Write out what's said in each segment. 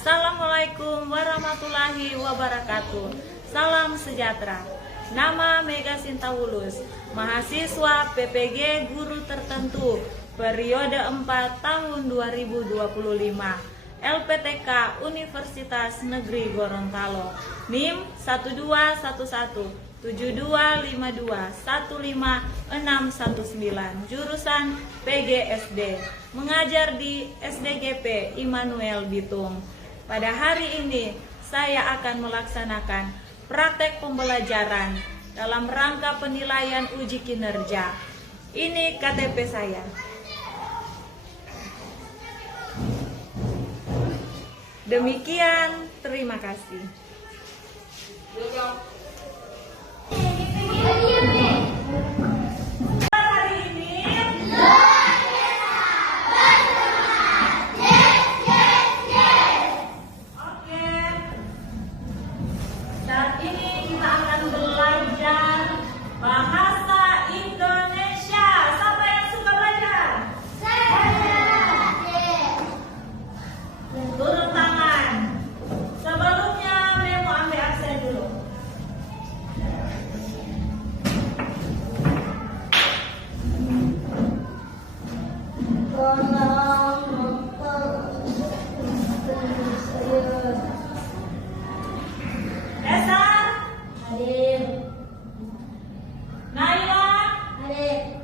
Assalamualaikum warahmatullahi wabarakatuh. Salam sejahtera. Nama Mega Sinta Wulus, mahasiswa PPG Guru Tertentu periode 4 tahun 2025, LPTK Universitas Negeri Gorontalo, NIM 121172521569, jurusan PGSD, mengajar di SDGP Immanuel Bitung. Pada hari ini saya akan melaksanakan praktek pembelajaran dalam rangka penilaian uji kinerja. Ini KTP saya. Demikian, terima kasih. Saat ini kita akan belajar bahasa Indonesia. Siapa yang suka belajar? Saya. Turun tangan. Sebelumnya Memo ambil absen dulu. Esa, hadir. Naila, hadir.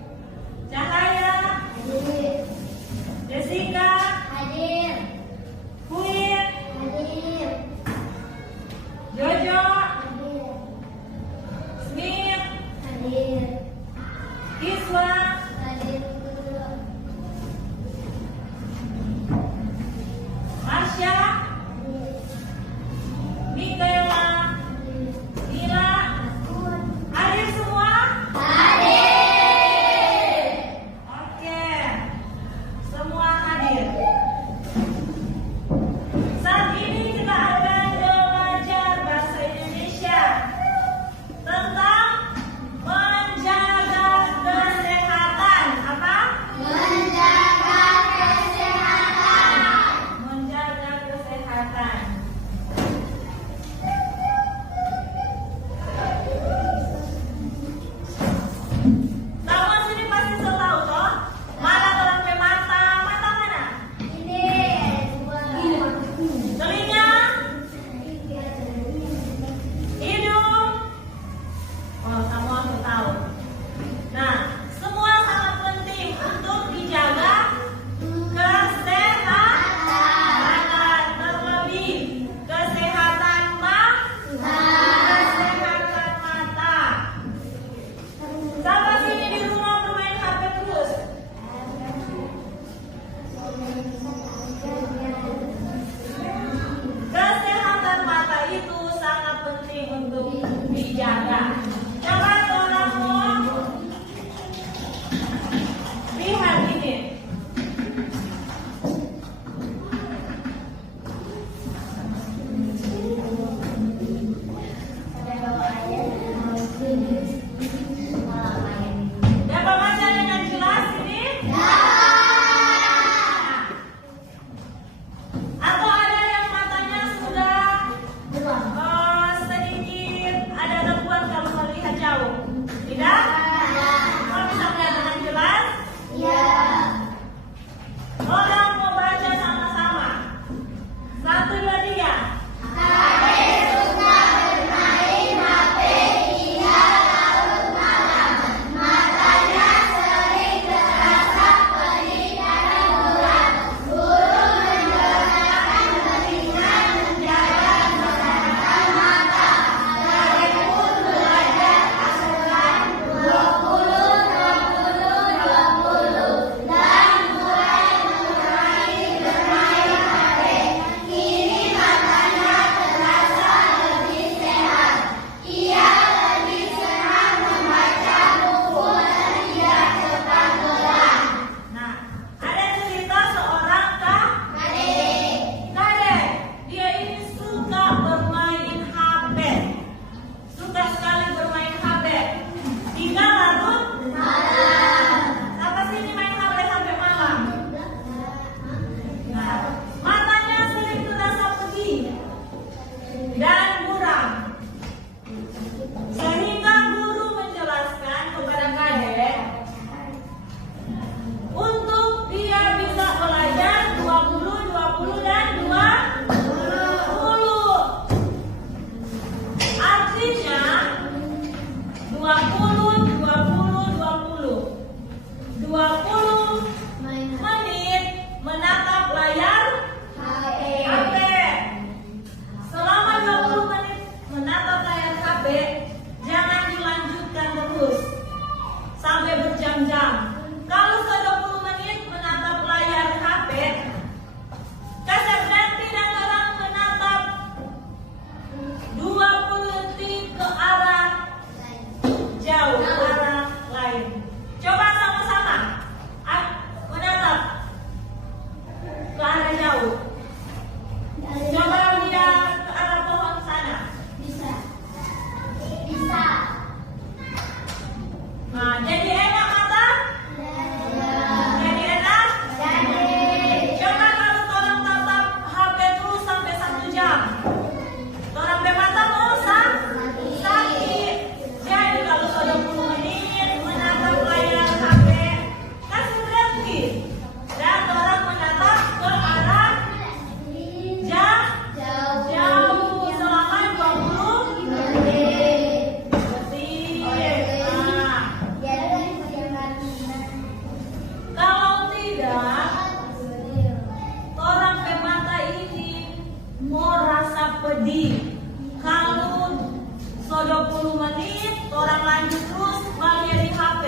Cahaya, hadir. Jessica, hadir. Queen, hadir. Jojo, hadir. Smith, hadir. Iswa, hadir. Marsha, hadir. Mikaela, Mila, hadir semua? Hadir. Oke, semua hadir. Saat ini kita akan belajar bahasa Indonesia tentang menjaga kesehatan. Apa? Menjaga kesehatan. Menjaga kesehatan. Semua sini pasti sudah tahu toh? Mana orang mata? Mata mana? Ini. Telinga? Hidung? Oh, semua sudah tahu. Nah, semua sangat penting untuk dijaga kesehatan. Terlebih sapedi. Kalau 20 menit orang lanjut terus balik di HP.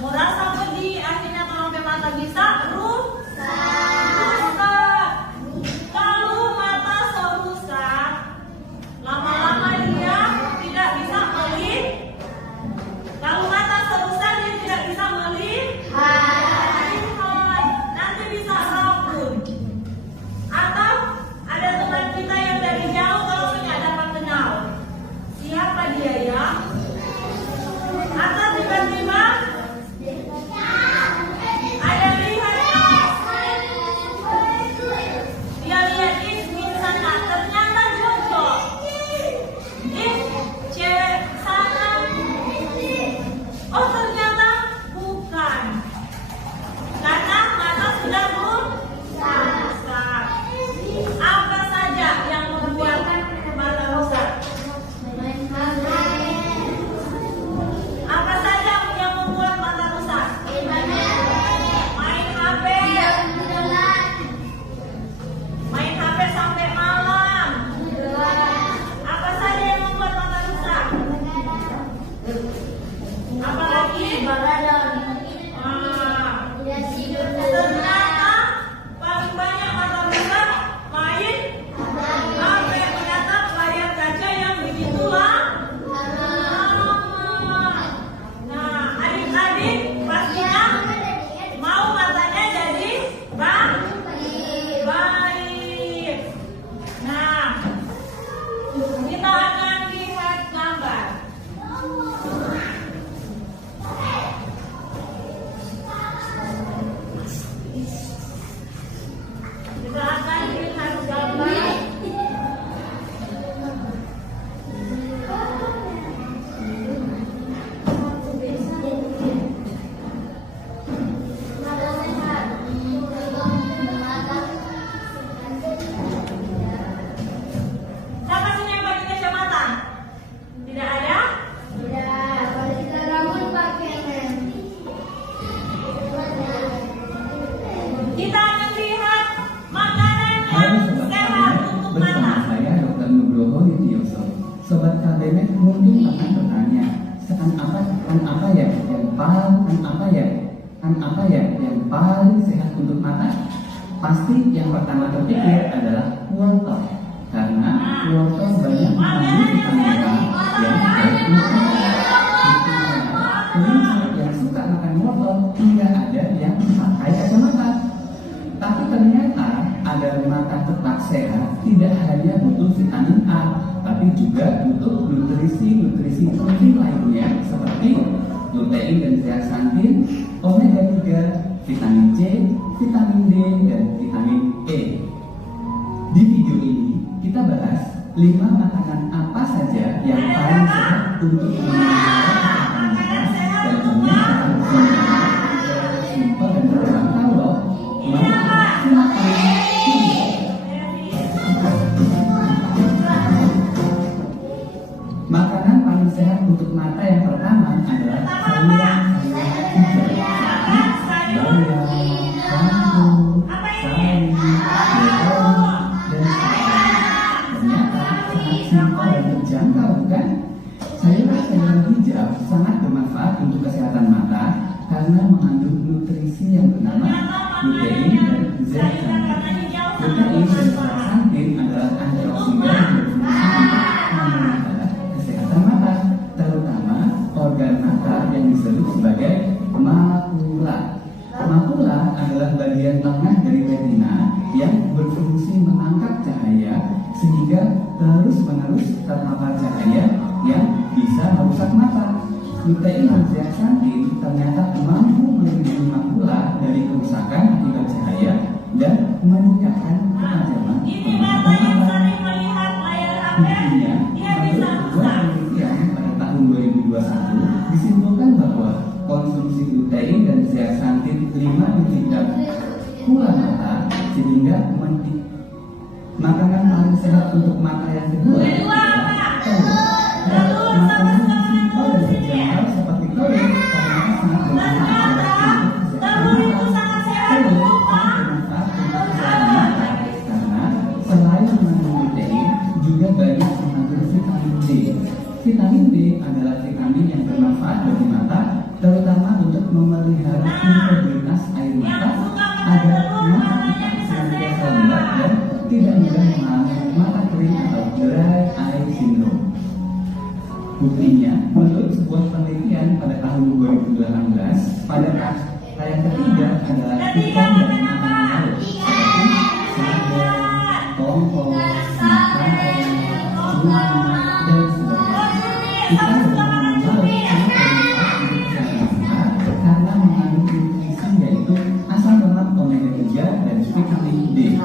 Merasa pedih akhirnya sampai mata bisa rusak. Kalau mata rusak, lama-lama dia tidak bisa melihat. Kalau mata rusak dia tidak bisa melihat. Nanti bisa rabun. Atau ada teman kita yang dari jauh kalau tidak dapat kenal. Siapa dia ya? Atau tiba-tiba ada lihat dia lihat Ismin sana ternyata Jojo. Cewek sana. Oh ternyata bukan. Karena mata sudah rusak. Apa saja yang membuat mata rusak? Apa saja yang membuat mata rusak? Main HP. Main HP sampai malam. Apa saja yang membuat mata rusak? Apalagi? Ternyata paling banyak mata rusak main HP, menatap layar kaca yang begitu lama. Nah, adik-adik pastinya mau matanya jadi baik. Nah, kita akan lihat gambar. Kita akan lihat gambar. Siapa sini yang pakai kacamata? Tidak ada? Kita akan lihat makanan yang sehat untuk Bersama mata. saya Dr. Nugroho Yudhyoso. Sobat KBM mungkin akan bertanya, apa ya yang paling sehat untuk mata? Pasti yang pertama terpikir adalah wortel, karena wortel banyak mengandung vitamin A yang baik untuk mata. Pemirsa yang suka makan wortel tidak ada yang pakai kacamata. Tapi ternyata agar mata tetap sehat tidak hanya butuh vitamin A, tapi juga butuh nutrisi penting lainnya seperti lutein dan zeaxanthin, omega 3, vitamin C, vitamin D, dan vitamin E. Di video ini kita bahas 5 makanan apa saja yang paling sehat untuk menjaga kesehatan mata, dan ternyata simpel dan terjangkau loh. Makanan paling sehat untuk mata yang pertama adalah sayuran hijau seperti bayam, kangkung, sawi, brokoli, dan sayur. Ternyata sangat simpel dan terjangkau, bukan? Sayuran hijau sangat bermanfaat untuk kesehatan mata karena mengandung nutrisi yang bernama lutein dan zeaxanthin. Lutein dan zeaxanthin adalah antioksidan yang berfungsi memelihara kesehatan mata, terutama organ mata yang disebut sebagai makula. Makula adalah bagian tengah dari retina yang berfungsi menangkap cahaya sehingga terus-menerus terpapar cahaya yang bisa merusak mata. Lutein dan zeaxanthin ternyata mampu melindungi makula dari kerusakan akibat cahaya dan meningkatkan ketajaman Ini mata yang sering melihat layar HP, Intinya, dia bisa menurut sebuah rusak. penelitian pada tahun 2021 disimpulkan bahwa konsumsi lutein dan zeaxanthin 5 mg pula mata sehingga makanan paling sehat untuk mata yang kedua adalah telur. Makanan yang simpel dan terjangkau seperti telur ternyata sangat bermanfaat untuk Telur itu sangat sehat untuk bermanfaat untuk kesehatan mata karena selain mengandung lutein, Vitamin B adalah vitamin yang bermanfaat bagi mata, terutama untuk memelihara integritas air mata agar mata kita senantiasa lembab dan tidak mudah mengalami mata kering atau dry eye syndrome. Buktinya, menurut sebuah penelitian pada tahun 2018, pada yang ketiga adalah ikan dari makanan laut seperti sarden, tongkol, makarel, tuna, dan sebagainya. Ikan dari makanan laut sangat bermanfaat untuk kesehatan mata karena mengandung nutrisi yaitu asam lemak omega 3 dan vitamin D.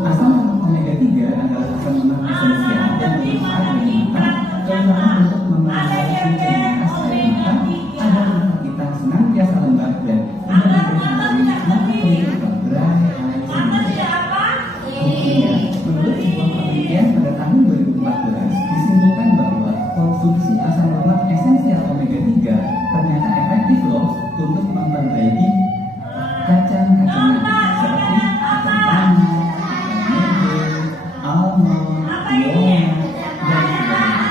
Asam lemak omega 3 adalah asam lemak esensial yang bermanfaat bagi mata, terutama untuk memelihara integritas air mata agar mata kita senantiasa lembab dan tidak mengalami mata kering atau dry eye syndrome. Buktinya, menurut sebuah penelitian pada tahun 2014 disimpulkan bahwa konsumsi asam lemak esensial omega 3 ternyata efektif loh untuk memperbaiki kacang-kacangan seperti kacang tanah, mede, almond, yoga, dan sebagainya.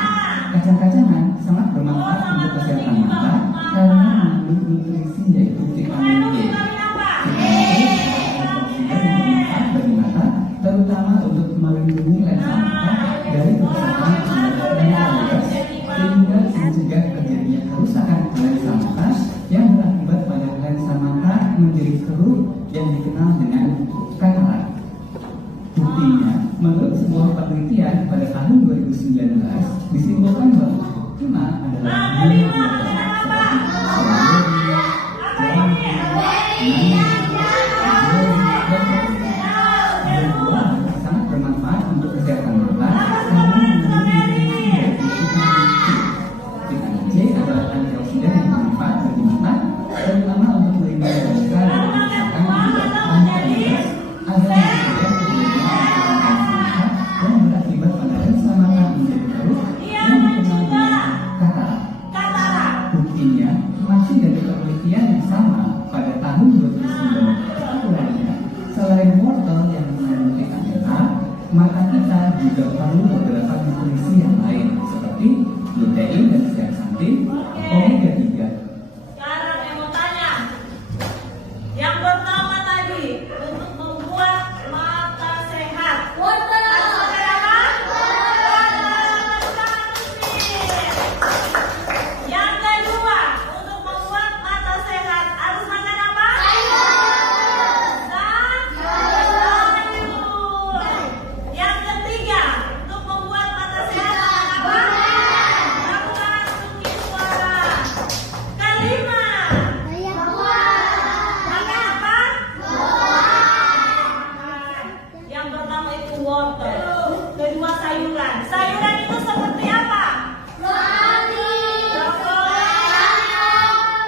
Kacang-kacangan sangat bermanfaat untuk kesehatan mata karena mengandung nutrisi yaitu vitamin D. Vitamin D adalah antioksidan yang bermanfaat bagi mata, terutama untuk melindungi lensa mata dari kerusakan dan kualitas, sehingga mencegah terjadinya kerusakan lensa mata yang berakibat pada lensa mata menjadi keruh yang dikenal dengan katarak. Buktinya, menurut sebuah penelitian pada tahun 2019 disimpulkan bahwa tuna adalah buah seperti strawberry, dan buah sangat bermanfaat untuk kesehatan mata karena mengandung nutrisi yaitu vitamin C. Vitamin C adalah antioksidan yang bermanfaat bagi mata, terutama untuk melindungi lensa dari kerusakan akibat kualitas agar mencegah terjadinya yang berakibat pada lensa mata menjadi keruh yang dikenal dengan katarak. Buktinya, masih dari penelitian yang sama pada tahun 2019 lainnya, selain wortel yang mengandung vitamin A, mata kita juga perlu beberapa nutrisi yang lain seperti lutein dan zeaxanthin, omega 3. Sekarang saya mau tanya, yang pertama tadi untuk membuat mata sehat. Yang kedua, untuk membuat mata sehat harus makan apa? Sayur. Yang ketiga, untuk membuat mata sehat makan apa? Makan suki suara. Kelima, makan apa? Yang pertama itu wortel, kedua sayuran. Sayuran itu seperti apa?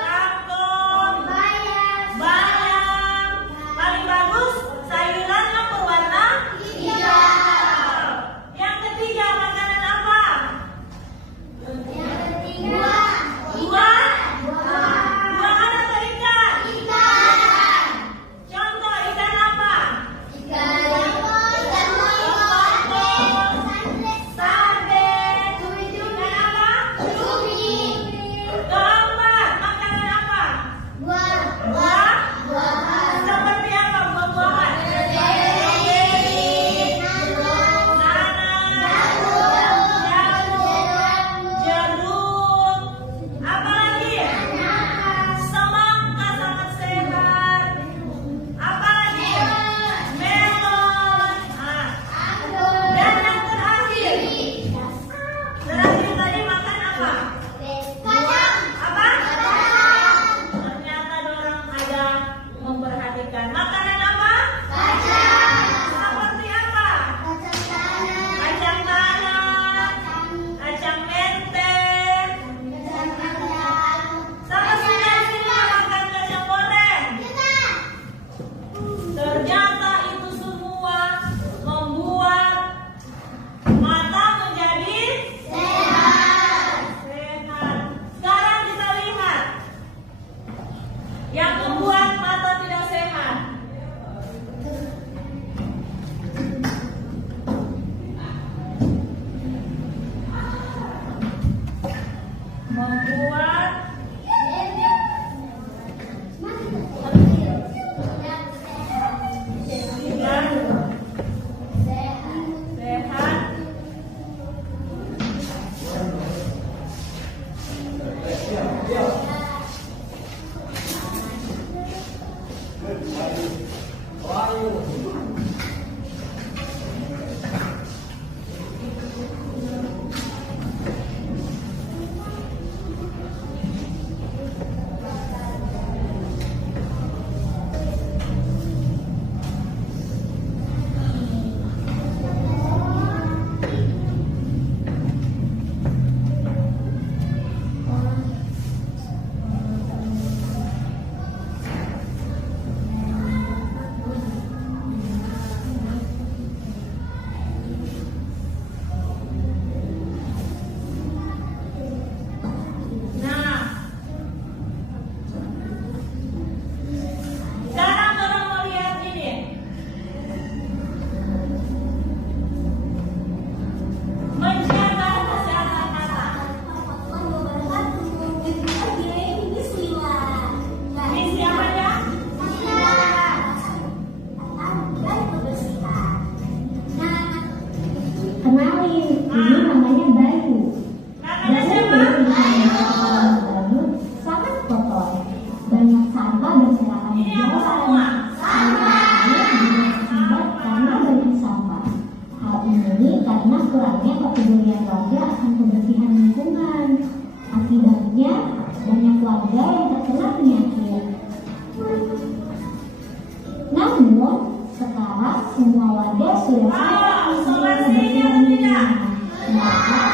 Kangkung, bayam. Paling bagus sayuran yang berwarna hijau. Yang ketiga makanan apa? Buah. Buahan atau ikan? Contoh ikan apa? Sarden. Ikan apa?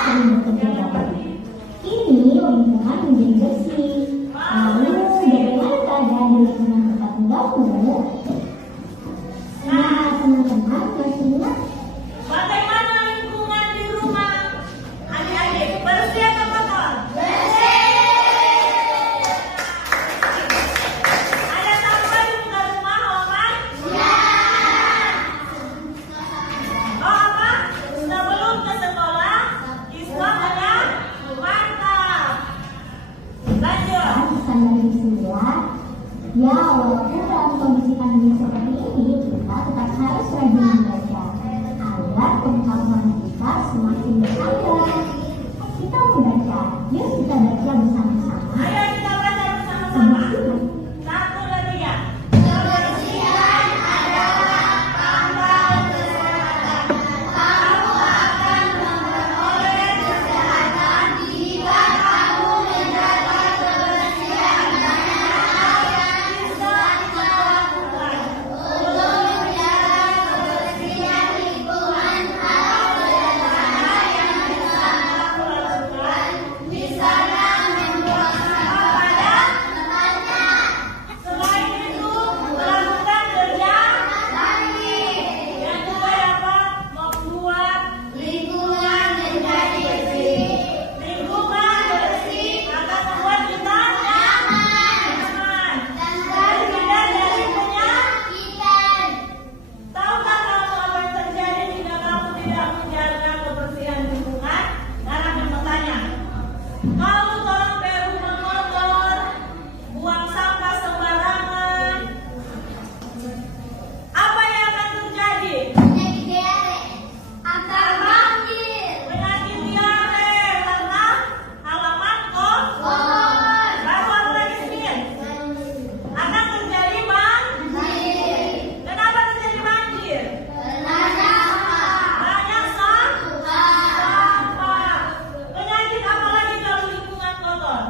sering bekerja bakti. Kini lingkungan menjadi bersih. Lalu bagaimana keadaan di lingkungan tempat tinggalmu? Nah, teman-teman masih ingat? Bagaimana lingkungan di rumah? Adik-adik, bersih atau kotor? Ada sampah di muka rumah, halaman? Oh apa? Sebelum ke sekolah, siswa banyak? Mantap. Lanjut. Pesan dari Sila, ya walaupun dalam kondisi pandemi seperti ini, kita tetap harus rajin membaca agar pengetahuan kita semakin bertambah. Kita membaca, yuk kita baca bersama-sama. Ayo kita baca bersama-sama. Kebersihan. 1, 2, 3. Kebersihan adalah pangkal kesehatan. Kamu akan memperoleh kesehatan jika kamu menjaga kebersihan banyak hal yang bisa kita lakukan. Untuk menjaga kebersihan lingkungan atau sederhana yang bisa kamu lakukan, misalnya membuang sampah pada tempatnya. Selain itu, melakukan kerja yang juga dapat membuat lingkungan menjadi bersih. lingkungan bersih akan membuat kita nyaman dan terhindar dari penyakitan. Tahukah kamu apa yang terjadi jika kamu tidak menjaga kebersihan lingkungan? Nara akan bertanya. Kamu tolong peru mengotor, buang sampah sembarangan. Apa yang akan terjadi? Penyakit diare akan banjir. Penyakit diare karena halaman kotor. Lalu apa lagi Smith? Akan terjadi banjir. Kenapa terjadi banjir? Banyak sampah. Penyakit apa lagi kalau lingkungan kotor?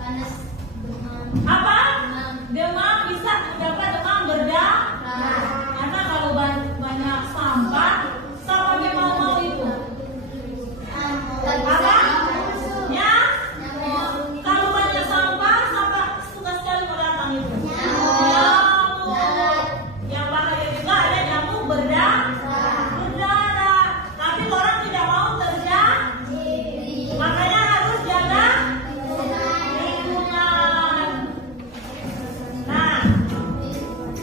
Panas, demam, Apa? Demam bisa dapat demam berdarah. Karena kalau banyak sampah, sama dia mau itu. Apa? Ya? Kalau banyak sampah suka sekali datang itu. Nyamuk. Yang bahaya juga ada nyamuk berdarah. Tapi orang tidak mau terjadi. Makanya harus jaga lingkungan. Nah,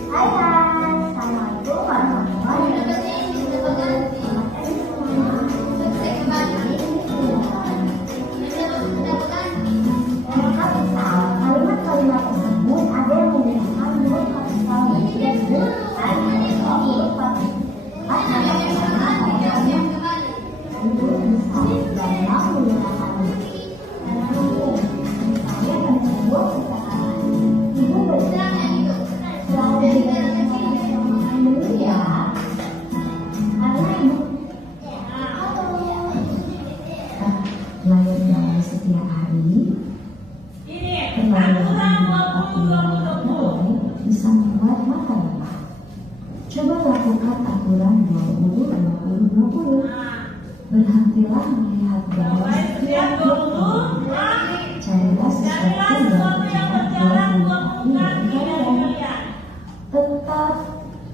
Hai, Assalamualaikum warahmatullahi wabarakatuh. Kalimat-kalimat tersebut ada yang menggunakan huruf kapital dan huruf besar atau huruf fathah. Huruf besar dalam menggunakan misalnya pada sebuah perkataan, ibu bertanya selalu dibacakan dulu ya, karena ibu lahirnya setiap hari. ini Pelajaran aturan 2020. bisa membuat mata lelah. Coba lakukan aturan 20-20-20. Nah, Berhentilah melihat gambar mulai setiap 20. Carilah Carilah sesuatu yang berjalan 20 kaki dari kalian.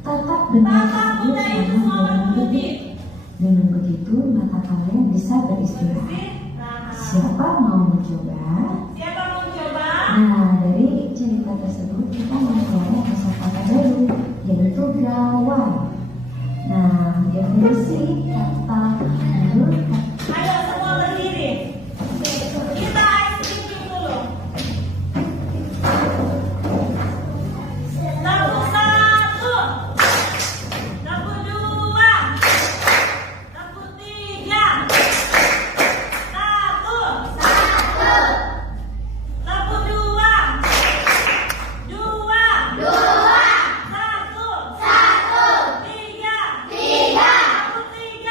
Tetap benar Tatap benda itu selama 2 detik. Dengan begitu mata kalian bisa beristirahat. Nah, Siapa mau mencoba? siapa mau coba? Nah, dari cerita tersebut kita mempelajari kosakata baru, yaitu gawai. Nah, definisi kata menurut Ayo semua berdiri. Kita ice skating dulu. Lampu 1, lampu 2, lampu 3, 1, lampu 2, 2, 1, 1, 3, 3, lampu 3.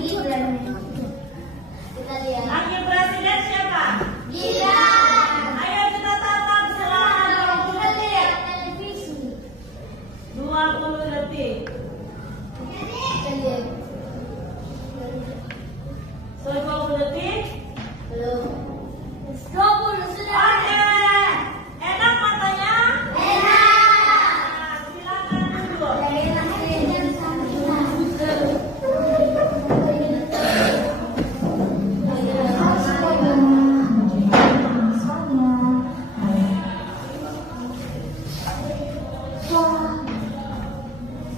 Gibran. Kita lihat. Wakil presiden siapa? Gibran. Ayo kita tatap selama 20 detik. Televisi. 20 detik. Kita lihat. Sudah 20 detik? Belum. 20 sudah. Oke. Enak matanya? Enak. Nah, silakan duduk. Dari lahir dan sampai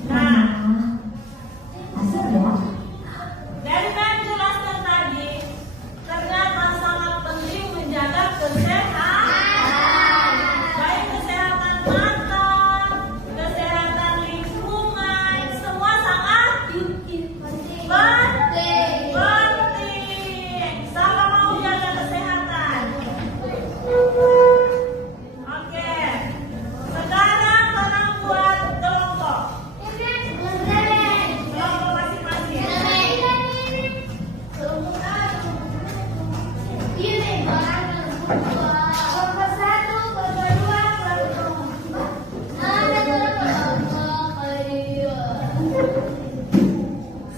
Nah, Asik ya. dari yang jelaskan tadi, ternyata sangat penting menjaga kesehatan. Baik kesehatan mata, kesehatan lingkungan, semua sangat penting. Siapa mau jaga kesehatan? Oke. Sekarang orang buat kelompok. Kelompok masing-masing.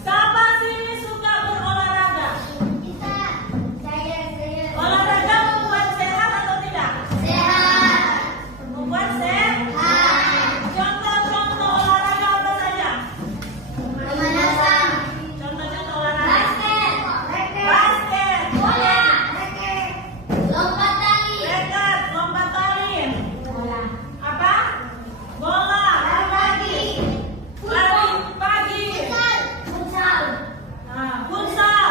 Siapa sini suka berolahraga? Olahraga membuat sehat atau tidak? Membuat sehat. Contoh-contoh olahraga apa saja? Contoh-contoh olahraga. Basket, rekat, lompat tali. Apa? Bola, lari pagi. Nah, futsal.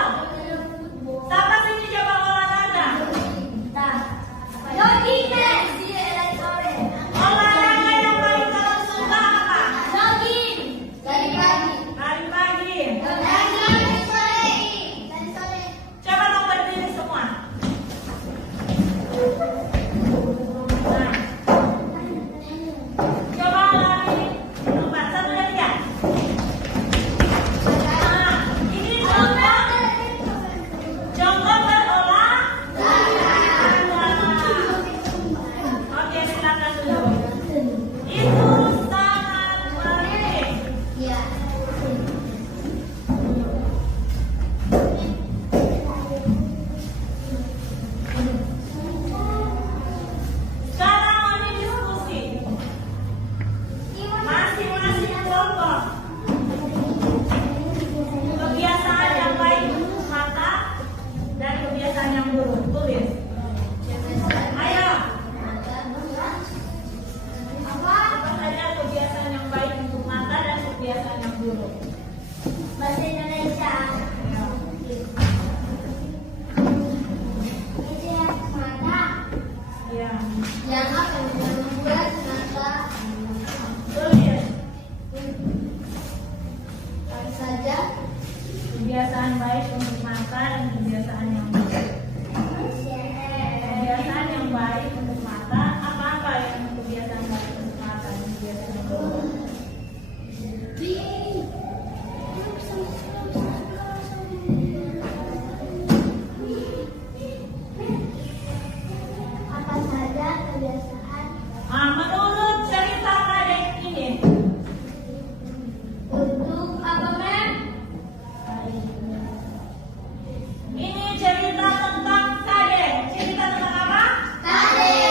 Siapa sini coba olahraga? Olahraga yang paling kamu suka apa? Lari pagi. Coba dong berdiri semua. Nah, coba lari. Lompat 1, 2, 3. Nah, ini contoh berolahraga. Oke, silakan dulu. Itu sangat penting. Sekarang ini diskusi. Masing-masing kelompok. Kebiasaan yang baik untuk mata dan kebiasaan yang buruk. Tulis. Ayo. Apa saja kebiasaan yang baik untuk mata dan kebiasaan yang buruk? Bahasa Indonesia. Mata Ya. yang akan membuat mata Tulis. saja Kebiasaan baik untuk mata dan kebiasaan yang buruk. Kebiasaan yang baik untuk mata, apa-apa yang kebiasaan baik untuk mata dan kebiasaan yang buruk? apa saja kebiasaan Menurut cerita kadek ini, untuk apa mem? ini cerita tentang kadek. Cerita tentang apa? Tadi.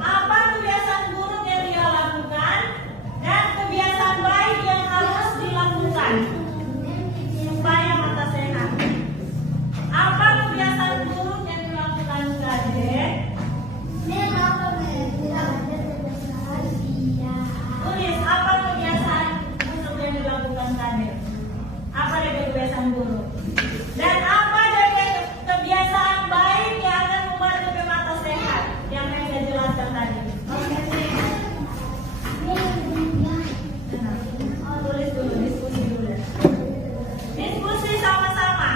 Apa kebiasaan buruk yang dia lakukan dan kebiasaan baik yang harus dilakukan supaya mata sehat. Apa kebiasaan buruk yang dilakukan kadek? Mem apa mem? Tidak ada kebiasaan. Iya. Tulis apa kebiasaan buruk yang dilakukan kadek. Apa dari kebiasaan buruk? Dan apa dari kebiasaan baik yang akan membuat kita mata sehat? Yang saya jelaskan tadi. Nah, tulis dulu, diskusi dulu. Diskusi sama-sama.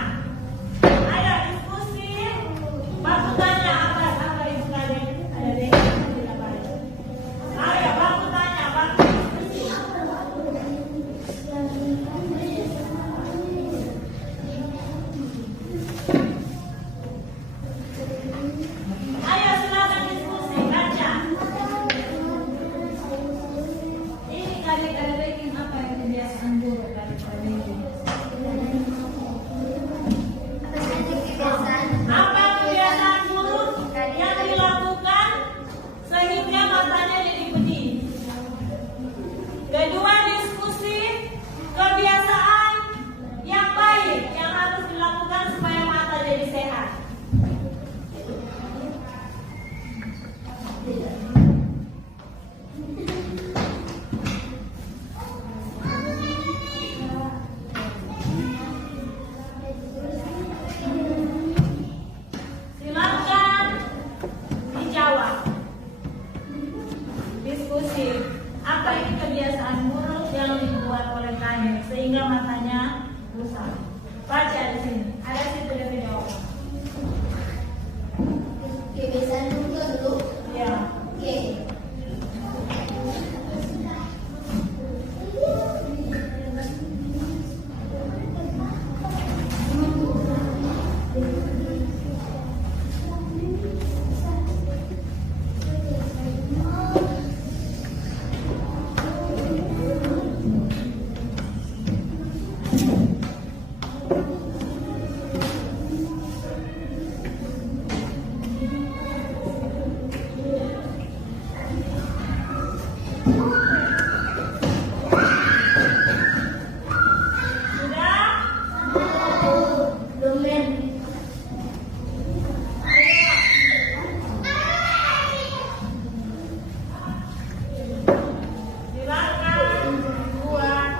Ayo diskusi. Baku tanya apa itu kadek? Ada deh. Tidak baik. Ayo baku tanya, baku diskusi. Silakan buat.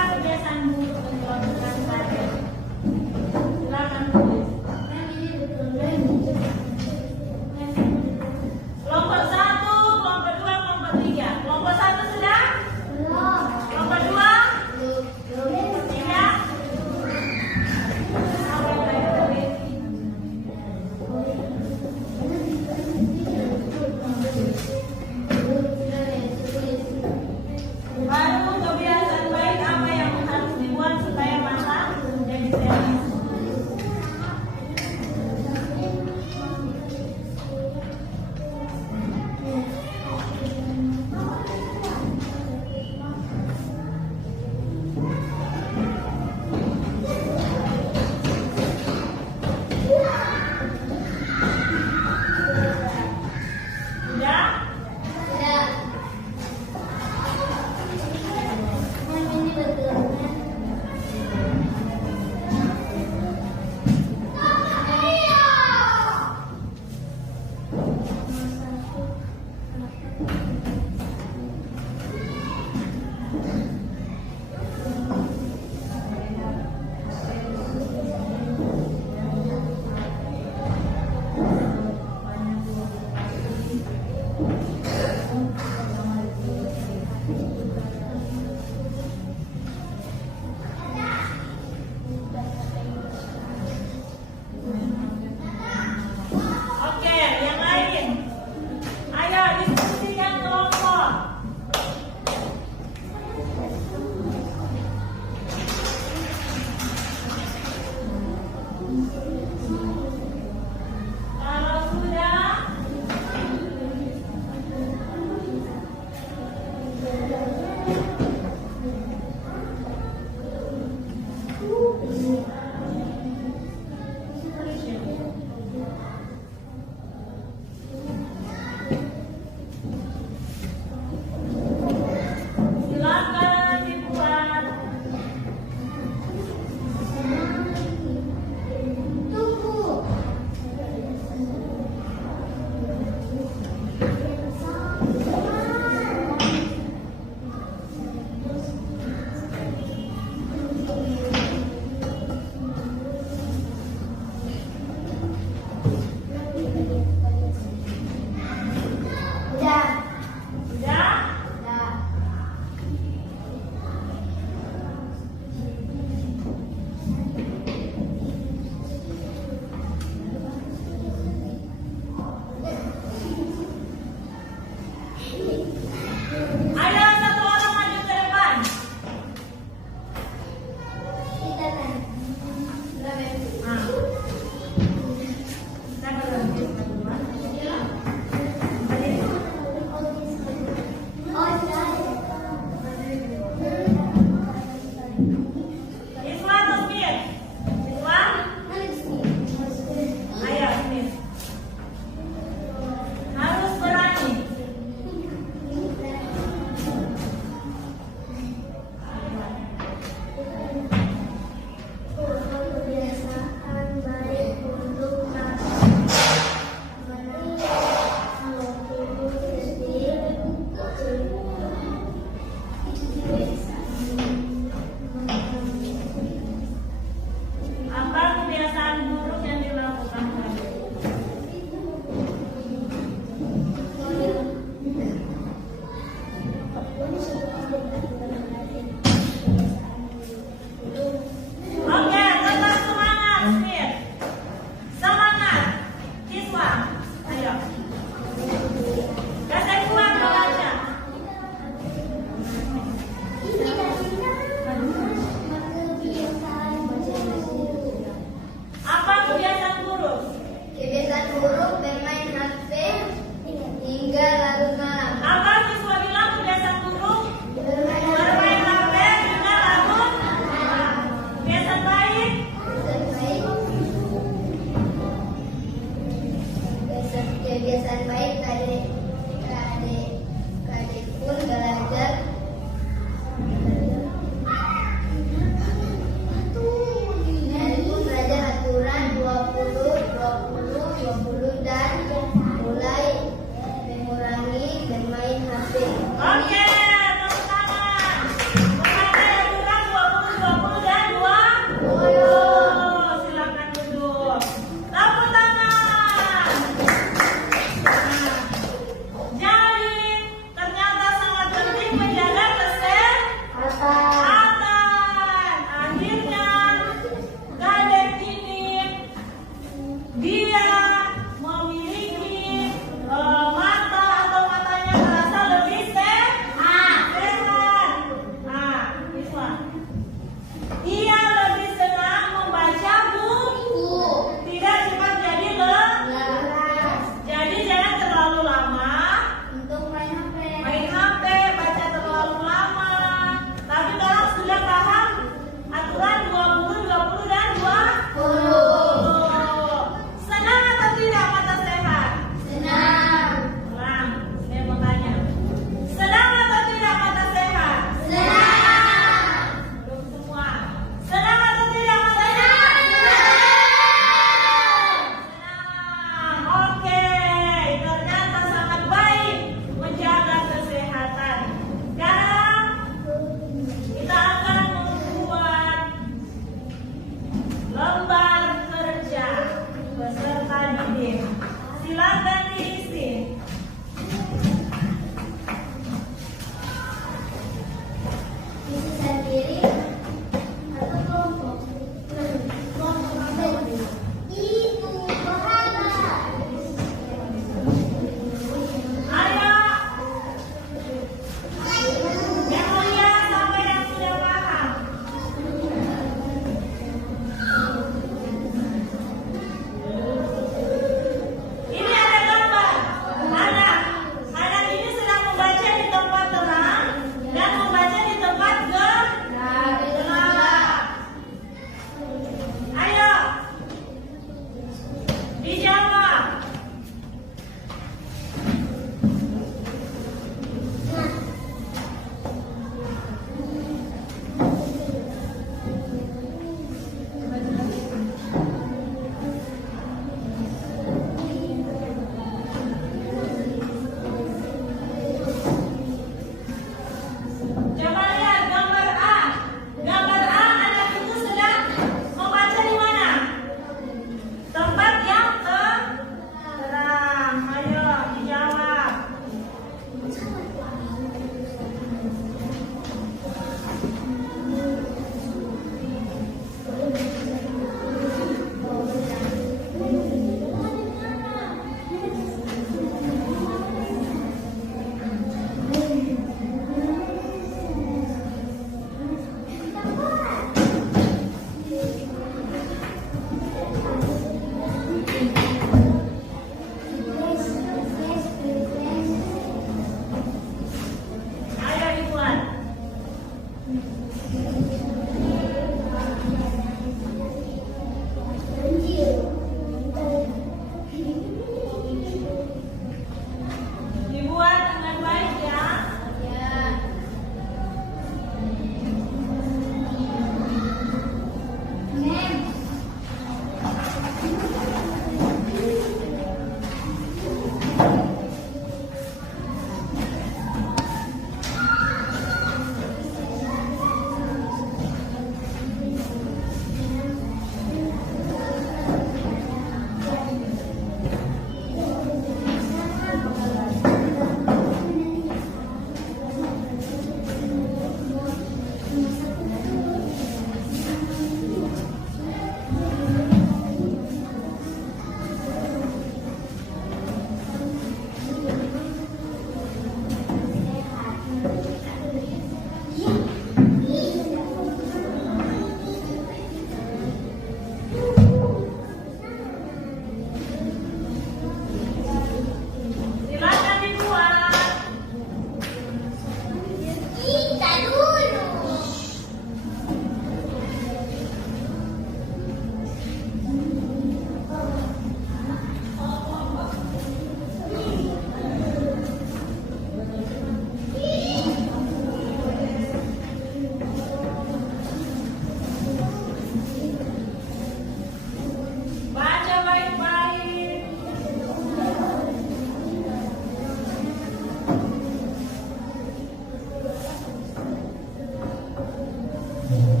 Terima